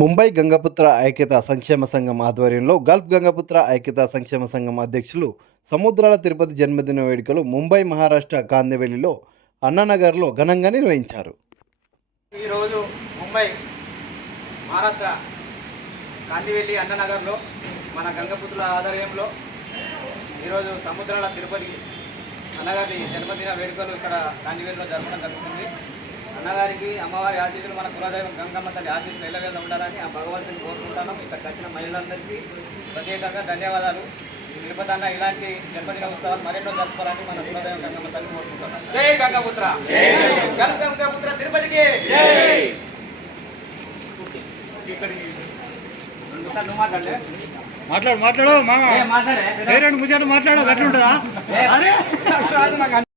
ముంబై గంగపుత్ర ఐక్యతా సంక్షేమ సంఘం ఆధ్వర్యంలో గల్ఫ్ గంగపుత్ర ఐక్యతా సంక్షేమ సంఘం అధ్యక్షులు సముద్రాల తిరుపతి జన్మదిన వేడుకలు ముంబై మహారాష్ట్ర కాందివెల్లిలో అన్నానగర్లో ఘనంగా నిర్వహించారు. ఈరోజు ముంబై మహారాష్ట్ర కాందివెల్లి అన్ననగర్లో మన గంగపుత్రుల ఆధ్వర్యంలో ఈరోజు సముద్రాల తిరుపతి అన్నగారి జన్మదిన వేడుకలు ఇక్కడ కాందివెల్లిలో జరపడం జరుగుతుంది. అన్నగారికి అమ్మవారి ఆశీస్సులు, మన కులదైవం గంగమ్మ తల్లి ఆశీస్సులు ఎల్లవేళ ఉండాలని ఆ భగవంతుని కోరుకుంటాను. ఇక్కడికి వచ్చిన మహిళలందరికీ ప్రత్యేకంగా ధన్యవాదాలు. తిరుపతి అన్న ఇలాంటి జన్మదిన ఉత్సవాలు మరెన్నో జరుపుకోవాలని మన కులదైవం గంగమ్మ తల్లి కోరుకుంటున్నాను. జై గంగపుత్ర, గంగపుత్ర తిరుపతికి. ఇక్కడికి నువ్వు మాట్లాడలే, మాట్లాడు మాట్లాడు మాట్లాడే ముచ్చట మాట్లాడు అట్లుంటుందా?